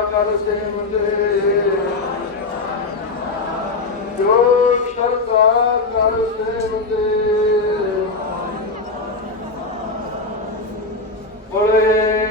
ਕਰ ਸੇਵਦੇ ਜੋ ਸਰਕਾਰ ਕਰ ਸੇਵਦੇ ਬੋਲੇ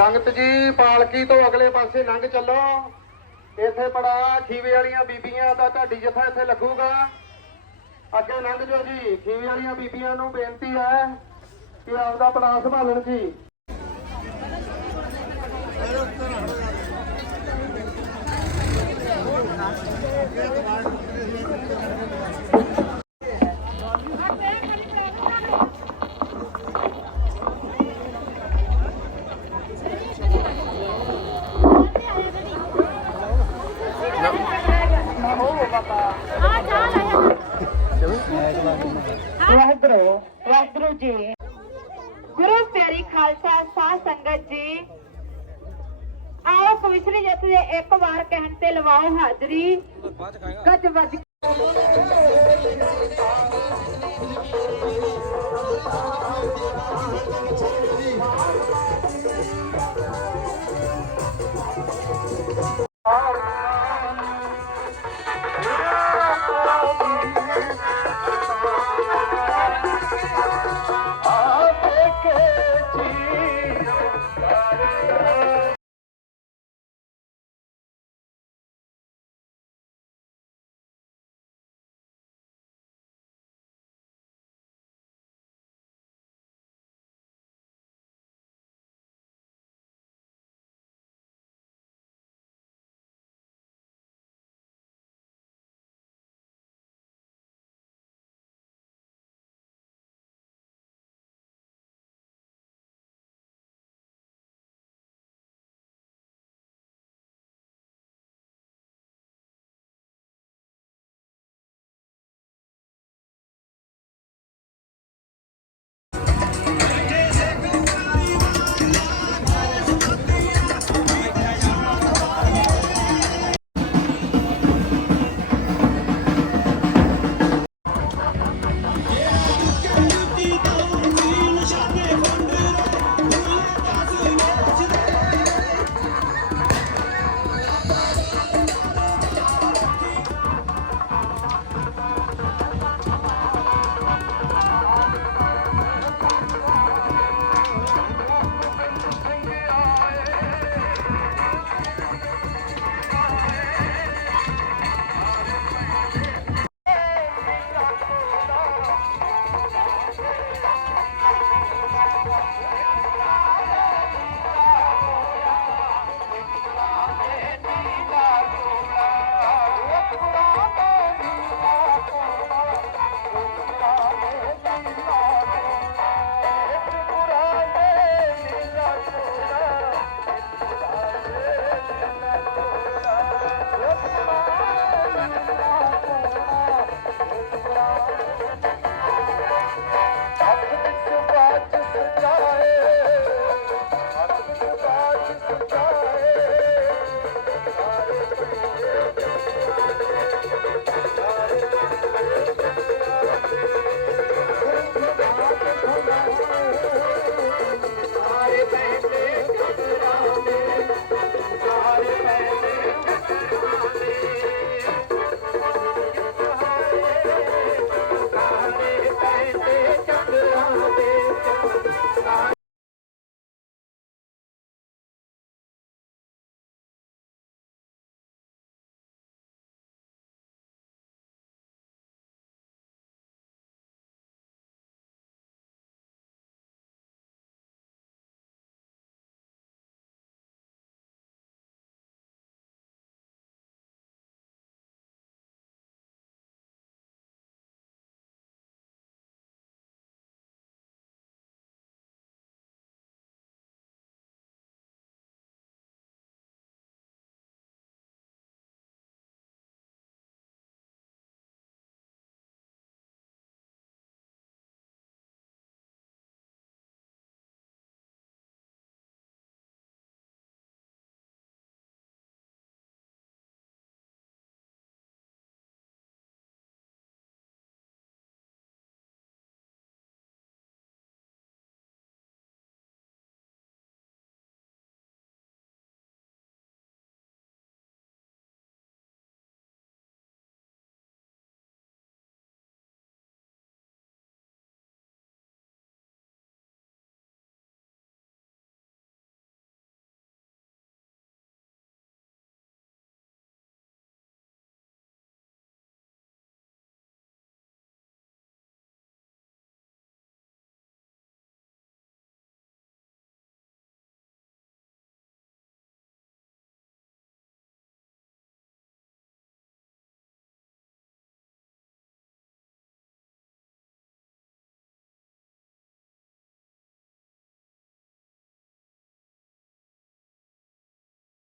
ਸੰਗਤ ਜੀ, ਪਾਲਕੀ ਤੋਂ ਅਗਲੇ ਪਾਸੇ ਲੰਘ ਚੱਲੋ। ਇੱਥੇ ਬੜਾ ਖੀਵੇ ਵਾਲੀਆਂ ਬੀਬੀਆਂ ਦਾ ਢਾਡੀ ਜਥਾ ਇੱਥੇ ਲੱਗੂਗਾ। ਅੱਗੇ ਲੰਘ ਜਾਓ ਜੀ, ਖੀਵੇ ਵਾਲੀਆਂ ਬੀਬੀਆਂ ਨੂੰ ਬੇਨਤੀ ਹੈ ਕਿ ਆਪਦਾ ਪੜਾ ਸੰਭਾਲਣ ਜੀ। ਵਾਹਿਗੁਰੂ ਸਤਿਗੁਰੂ ਜੀ। ਗੁਰੂ ਪਿਆਰੀ ਖਾਲਸਾ ਸਾਧ ਸੰਗਤ ਜੀ, ਆਓ ਕਮਿਸ਼ਨਰੀ ਜੱਥ ਦੇ ਇੱਕ ਵਾਰ ਕਹਿਣ ਤੇ ਲਵਾਓ ਹਾਜ਼ਰੀ। ਗੱਜ ਵੱਜ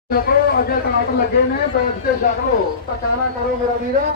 ਦੇਖੋ ਅੱਗੇ ਕਾਟ ਲੱਗੇ ਨੇ ਬੈਠ ਕੇ ਛਕ ਲਓ ਧੱਕਾ ਨਾ ਕਰੋ ਮੇਰਾ ਵੀਰਾ।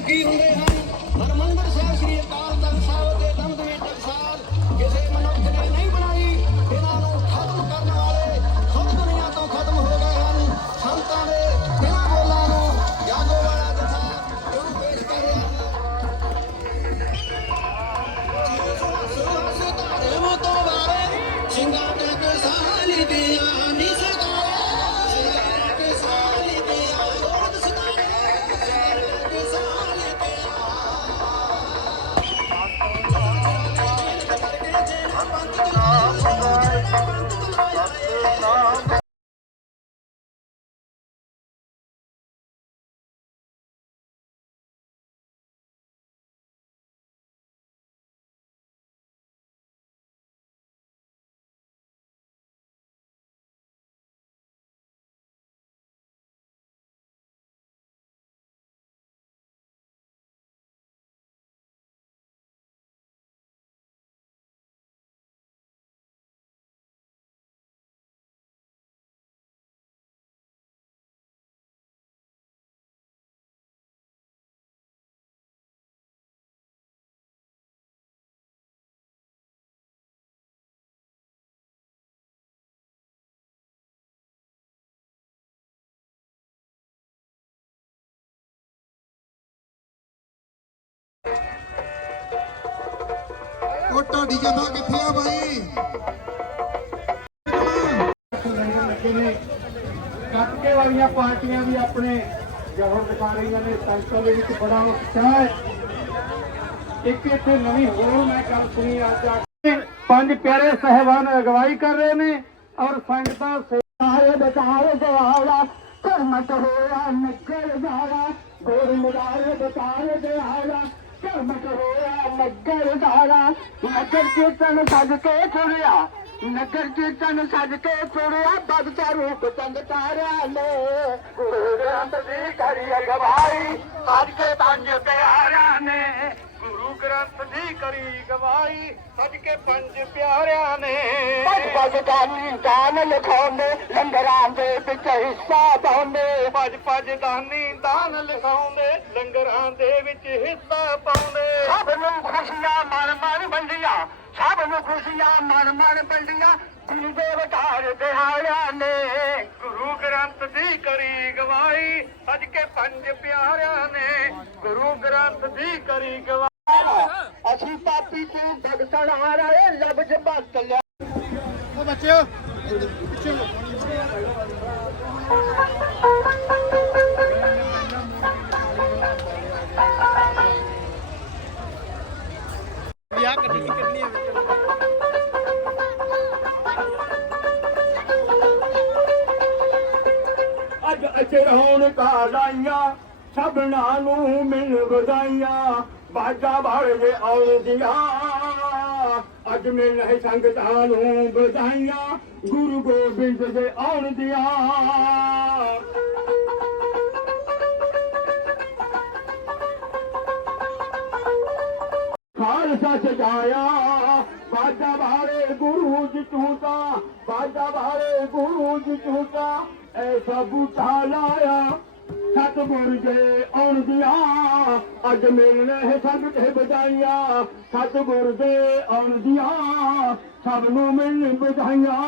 ਉਹਨਾਂ ਉਹ ਜਥਾ ਕਿੱਥੇ ਆ ਬਾਈ? ਕੱਟਕੇ ਵਾਲੀਆਂ ਪਾਰਟੀਆਂ ਵੀ ਆਪਣੇ ਜਹਰ ਦਿਖਾ ਰਹੀਆਂ ਨੇ, ਸੰਸਦ ਦੇ ਵਿੱਚ ਬੜਾ ਉਤਸ਼ਾਹ ਹੈ। ਇੱਕ ਇੱਥੇ ਨਵੀਂ ਹੋਰ ਮੈਂ ਗੱਲ ਸੁਣੀ ਅੱਜ ਆ ਕੇ। ਪੰਜ ਪਿਆਰੇ ਸਹਿਬਾਨ ਅਗਵਾਈ ਕਰ ਰਹੇ ਨੇ ਔਰ ਸੰਗਤਾਂ ਸਾਰੇ ਬਤਾਏ ਦਿਆਲਾ ਕਰਮਤ ਹੋਇਆ ਨਗਰ ਜਾਲਾ ਗੋਰ ਮੁਰਾਰੇ ਬਤਾਏ ਦਿਆਲਾ ਕਰਮਤ ਹੋਇਆ ਨਗਰ ਜਾਲਾ ਨਗਰ ਕੀਰਤਨ ਸਜ ਕੇ ਛੁੜਿਆ ਨਗਰ ਕੀਰਤਨ ਸਜ ਕੇ ਛੁੜਿਆ ਬਦਤਾ ਰੂਪ ਚੰਦ ਤਾਰਿਆ ਨੇ ਗੁਰੂ ਗ੍ਰੰਥ ਦੀ ਕਰੀ ਅਗਵਾਈ ਸਜ ਕੇ ਪੰਜ ਪਿਆਰਿਆਂ ਨੇ। ਗੁਰੂ ਗ੍ਰੰਥ ਦੀ ਕਰੀ ਗਵਾਈ ਸੱਜ ਕੇ ਪੰਜ ਪਿਆਰਿਆਂ ਨੇ। ਪਜ ਪਜ ਦਾਨੀ ਦਾਨ ਲਿਖਾਉਂਦੇ ਲੰਗਰਾਂ ਦੇ ਵਿੱਚ ਹਿੱਸਾ ਪਾਉਂਦੇ। ਭਜ ਭਜ ਦਾਨੀ ਦਾਨ ਲਿਖਾਉਂਦੇ ਲੰਗਰਾਂ ਦੇ ਵਿੱਚ ਹਿੱਸਾ ਪਾਉਂਦੇ। ਸਭ ਨੂੰ ਖੁਸ਼ੀਆਂ ਮਨ ਮਨ ਵੰਡੀਆਂ ਸਭ ਨੂੰ ਖੁਸ਼ੀਆਂ ਮਨ ਮਨ ਵੰਡੀਆਂ ਗੁਰੂ ਦੇ ਵਟਾਰ ਦਿਹਾੜਿਆਂ ਨੇ। ਗੁਰੂ ਗ੍ਰੰਥ ਦੀ ਕਰੀ ਗਵਾਈ ਸੱਜ ਕੇ ਪੰਜ ਪਿਆਰਿਆਂ ਨੇ। ਗੁਰੂ ਗ੍ਰੰਥ ਦੀ ਕਰੀ ਗਵਾਈ ਅਸੀਂ ਪਾਪੀ ਤੇ ਭਗਤਣ ਆ ਰਹੇ ਲਬਜ ਭਗਤ ਲਿਆ। ਉਹ ਬੱਚਿਓ ਅੱਜ ਅਚਰਹੁਣ ਕਾਲਾਈਆਂ, ਸਭਨਾਂ ਨੂੰ ਮਿਲ ਵਧਾਈਆਂ। ਬਾਜਾ ਭੜ ਆਉਣ ਦੀਆਂ ਅੱਜ ਮਿਲ ਰਹੇ ਸੰਗਤਾਂ ਨੂੰ ਵਧਾਈਆਂ। ਗੁਰੂ ਗੋਬਿੰਦ ਦੇ ਆਉਣ ਦੀਆਂ ਖਾਲਸਾ ਸਜਾਇਆ ਬਾਜਾ ਭਾਰੇ ਗੁਰੂ ਜੀ ਝੂਟਾ ਬਾਜਾ ਭਾਰੇ ਗੁਰੂ ਜੀ ਝੂਟਾ ਐਸਾ ਬੂਟਾ ਲਾਇਆ। ਸਤਿਗੁਰ ਦੇ ਆਉਣ ਦੀਆਂ ਅੱਜ ਮਿਲਣੇ ਹੈ ਸੰਗ ਤੇ ਬਜਾਈਆਂ ਸਤਿਗੁਰ ਦੇ ਆਉਣ ਦੀਆਂ ਸਭ ਨੂੰ ਮਿਲਣ ਬਧਾਈਆਂ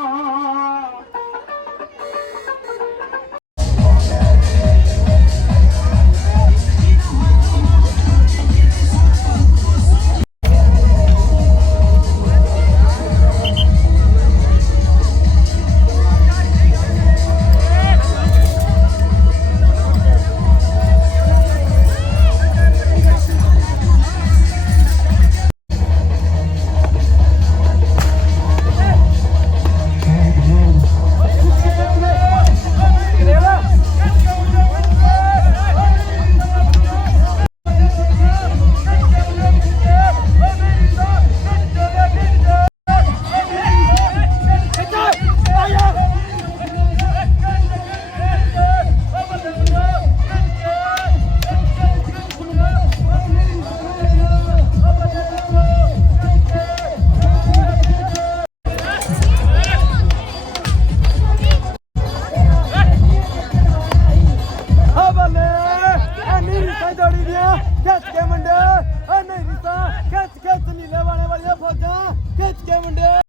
ਵਾਲੇ ਖਿੱਚ ਕੇ ਮੁੰਡੇ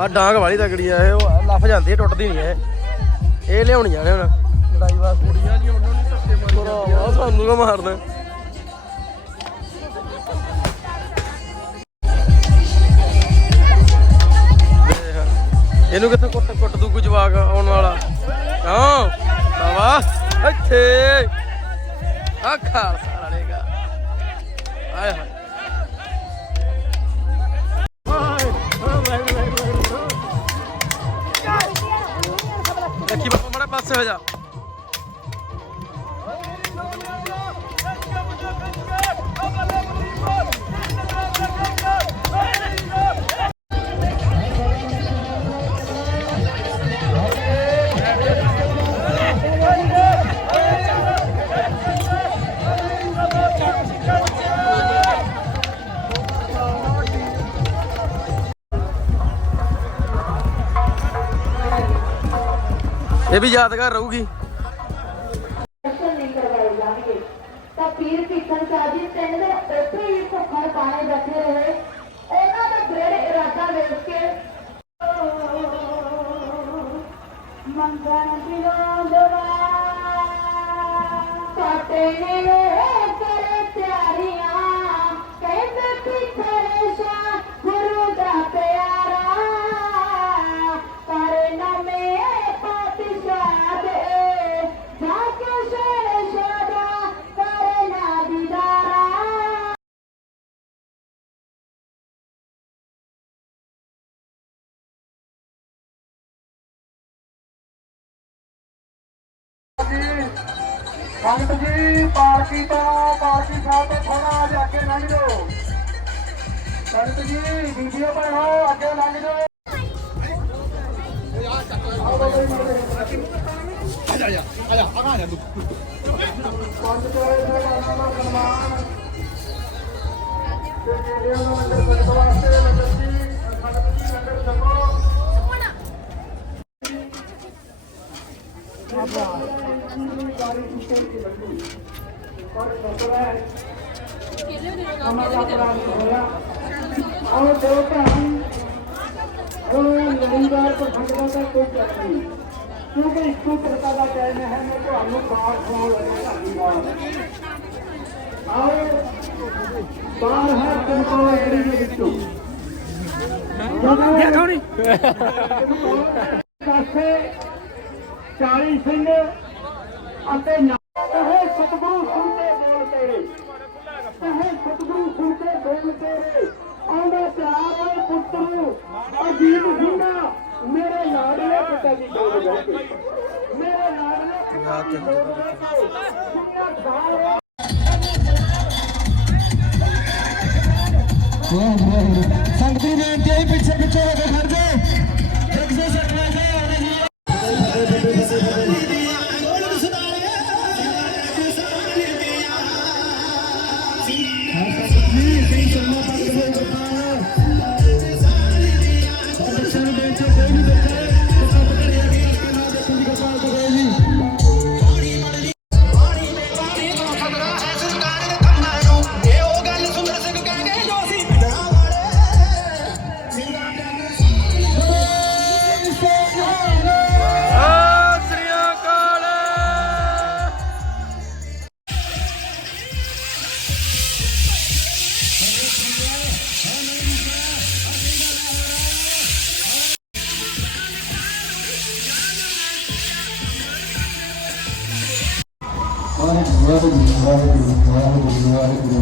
ਆ ਡਾਂਗ ਵਾਲੀ ਤਕੜੀ ਆ ਇਹ ਉਹ ਲੱਫ ਜਾਂਦੀ ਆ, ਟੁੱਟਦੀ ਨਹੀਂ ਇਹ। ਇਹ ਲਿਆਉਣੀਆਂ ਨੇ ਹੁਣ। ਲੜਾਈ ਵਾਸਤੇ। ਕੁੜੀਆਂ ਜੀ ਉਹਨਾਂ ਨੇ ਧੱਕੇ ਆ। ਸਾਨੂੰ ਮਾਰਦਾ? ਦੇਖ, ਇਹਨੂੰ ਕਿੱਥੇ ਕੁੱਟ ਕੁੱਟ ਦੂ ਜਵਾਕ ਆਉਣ ਵਾਲਾ? ਹਾਂ ਬਾਬਾ ਇੱਥੇ। ਆ ਖਾਲਸਾ ਲੜੇਗਾ ਆਏ ਹਾਏ। সাবস্ক্রাইব হয়ে যাও। ਵੀ ਯਾਦਗਾਰ ਰਹੂਗੀ। ਪਾਰਟੀ ਤੋਂ ਪਾਰਟੀ ਸਾਹਿਬ ਤੋਂ ਥੋੜਾ ਅੱਗੇ ਲੰਘ ਜਾਓ। ਸੰਤ ਜੀ ਵੀਡੀਓ ਬਣਾਓ ਅੱਗੇ ਲੰਘ ਜਾਓ। ਆਜਾ ਆਜਾ ਆਜਾ ਆਗਾ ਆਜਾ ਤੂੰ ਪੰਜ ਕਰੋੜ ਦਾ ਕਰਨਾ ਦਾ ਸਨਮਾਨ ਤੇ ਜਿਹੜਿਆਂ ਦਾ ਮੰਦਰ ਕਰਨ ਵਾਸਤੇ ਮੰਦਰ ਜੀ ਖੜਪਤੀ ਮੰਦਰ ਛਕੋ ਆਪਣਾ ਜਾਰੀ ਕੀਤੇ ਕਿ ਲੱਗੂ ਆਓ ਦੋ ਭੈਣ ਉਹ ਲੜੀਦਾਰ ਤੋਂ ਫਟਦਾ ਤਾਂ ਕੋਈ ਚੱਕ ਨਹੀਂ ਕਿਉਂਕਿ ਇਸ ਪ੍ਰਕਾਰ ਦਾ ਟਾਈਮ ਹੈ ਮੈਂ ਤੁਹਾਨੂੰ ਬਾਹਰ ਸੁਣਾਉਣ ਲੱਗਾ ਧੰਨਵਾਦ ਬਾਹਰ ਹੈ ਕੰਟਰੋਲ ਏਰੀਆ ਦੇ ਵਿੱਚੋਂ ਦੇਖੋ ਨਹੀਂ ਕਾਸੇ 40 ਸਿੰਘ ਅਤੇ ਨਾ- ਸਤਿਗੁਰੂ ਸੁਣ ਕੇ ਬੋਲ ਤੇਰੇ ਇਹ ਸਤਿਗੁਰੂ ਸੁਣ ਕੇ ਬੋਲ ਆਉਂਦਾ ਪਿਆਰ ਵਾਲੇ ਪੁੱਤ ਨੂੰ ਅਜੀਬ ਸਿੰਘਾ ਮੇਰੇ ਲਾਡਲੇ ਪਿਤਾ ਦੀ ਗੱਲ ਬਹਿ ਕੇ ਮੇਰੇ ਲਾਡਲੇ ਪਿਤਾ ਦੀ ਗੱਲ ਬਹਿ ਕੇ ਸਿੰਘਾ ਸਾਰੇ ਸੰਗਤੀ ਬੇਨਤੀ ਹੈ ਪਿੱਛੇ ਪਿੱਛੇ ਹੋ ਕੇ ਖੜ ਜਾਓ வாஹகுரு வாஹகுரு வாஹகுரு வாஹகுரு